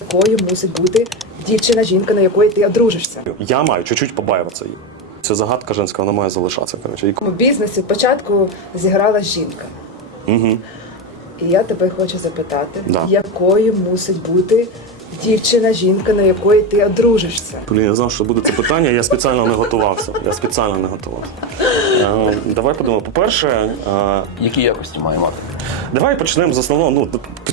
Якою мусить бути дівчина, жінка, на якої ти одружишся? Я маю чуть-чуть побаюватися її. Це загадка женська, вона має залишатися. Коротше. І... У бізнесі спочатку зіграла жінка. Угу. І я тебе хочу запитати, Да. якою мусить бути дівчина, жінка, на якої ти одружишся? Блін, я знав, що буде це питання, я спеціально не готувався. Я спеціально не готувався. Е, давай подумаємо. По-перше, е, Які якості має мати? Давай почнемо з основного. Ну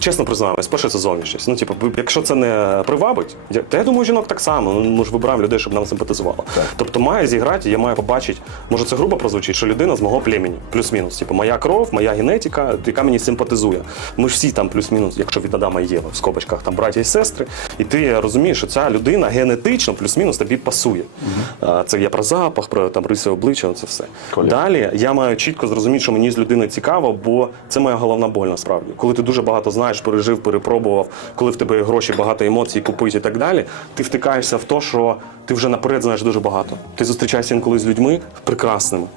чесно признаємось, перше це зовнішність. Ну, типу, якщо це не привабить, я, та я думаю, жінок так само. Ну, ми ж вибираємо людей, щоб нам симпатизувало. Так. Тобто має зіграти, я маю побачити, може це грубо прозвучить, що людина з мого племені, плюс-мінус. Типу, моя кров, моя генетика, яка мені симпатизує. Ми ж всі там плюс-мінус, якщо від Адама Єва, в скобочках там браття і сестри, і ти розумієш, що ця людина генетично плюс-мінус тобі пасує. А, Це є про запах, про там риси обличчя, це все. Колір. Далі я маю чітко зрозуміти, що мені з людиною цікаво, бо це моя головна боль насправді. Коли ти дуже багато знаєш, пережив, перепробував, коли в тебе є гроші, багато емоцій, купити і так далі, ти втикаєшся в те, що ти вже наперед знаєш дуже багато. Ти зустрічаєшся інколи з людьми прекрасними,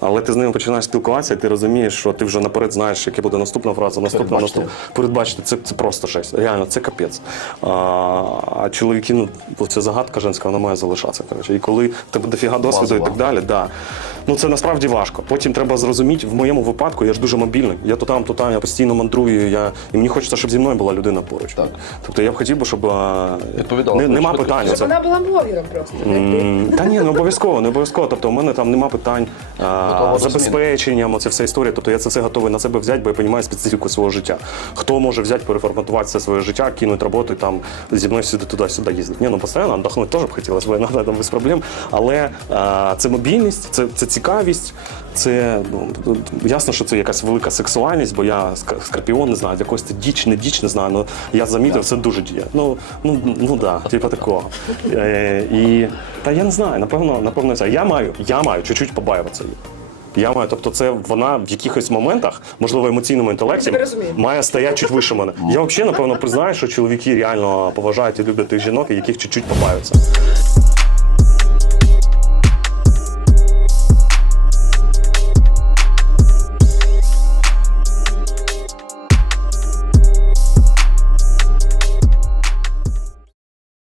але ти з ними починаєш спілкуватися, і ти розумієш, що ти вже наперед знаєш, яка буде наступна фраза, наступна наступна. Передбачити це, це просто жесть. Реально, це капець. А, а чоловіки, ну це загадка женська, вона має залишатися. Коротше. І коли в тебе дофіга досвіду і так далі, да. Ну це насправді важко. Потім треба зрозуміти, в моєму випадку я ж дуже мобільний. Я то там, то там, я постійно мандрую. Я... І мені хочеться, щоб зі мною була людина поруч. Так. Тобто я б хотів би, щоб а, Відповідала не, нема швидко. питань. Щоб Це... вона була блогером просто. М, Та ні, не обов'язково, не обов'язково. Тобто, у мене там нема питань а, Готова забезпеченням, оце вся історія. Тобто я це все готовий на себе взяти, бо я розумію специфіку свого життя. Хто може взяти, переформатувати все своє життя, кинути роботу і там зі мною сюди туди-сюди їздити. Ні, ну постійно віддохнути теж б хотілося, бо іноді там без проблем. Але а, це мобільність, це, це цікавість, це ну, ясно, що це якась велика сексуальність, бо я ск- скорпіон не знаю, якось це діч, не діч, не знаю. Ну я замітив, це дуже діє. Ну, ну, ну да, типу такого. Е, і та я не знаю, напевно, напевно, це. Я маю, я маю чуть-чуть побаюватися її. Я маю, тобто, це вона в якихось моментах, можливо, емоційному інтелекті, має стояти чуть вище мене. Я взагалі, напевно, признаю, що чоловіки реально поважають і люблять тих жінок, яких чуть-чуть побаються.